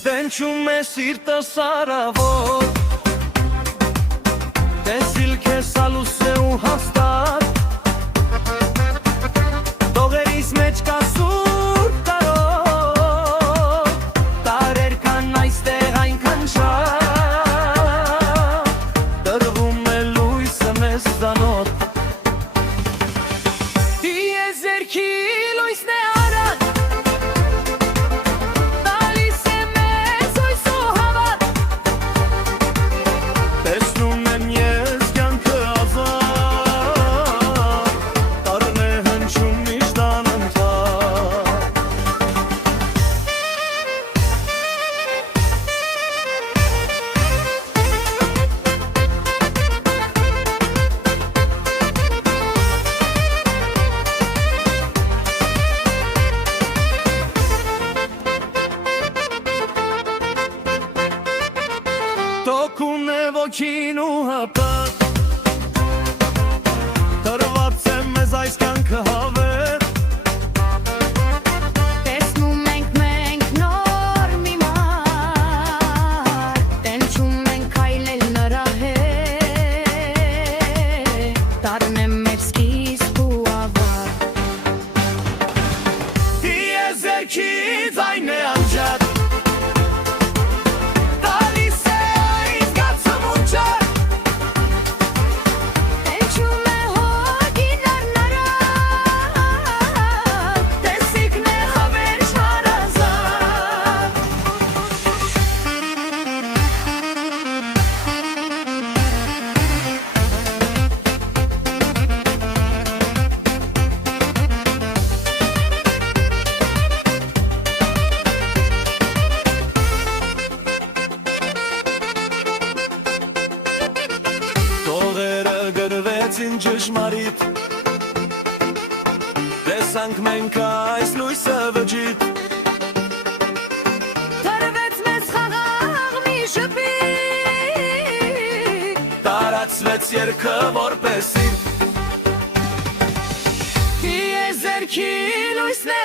Դենչում է սիրտը սարավոր Տեսիլ քեզ սալուս է ու հաստատ Դողերիս մեջ կա սուրբ տարով Տարեր կան այստեղ այնքան շատ Տրվում է լույսը մեզ դանոտ Տիեզերքի լույսն է արան Տալիս է մեզ հույս ու հավատ Տեսնում եմ ես կյանքը ազատ Տարն է հնչում միշտ անընդհատ Տոկուն է ոգին ու հպատ Տրված է մեզ այս կյանքը հավետ Տեսնում ենք մենք նոր մի մար Տենչում ենք քայլել նրա հետ Տարն է մեր սկիզբ ու ավարտ Տիեզերքի ձայն է անջատ Տալիս է այս զգացմունքը Տենչում է հոգին առնարակ Տեսիքն է հավերժ հարազատ Տողերը գրվեցին ճշմարիտ Տեսանք մենք այս լույսը վճիտ Տրվեց մեզ խաղաղ մի շպիկ Տարածվեց երգը որպես իր Տիեզերքի լույսն է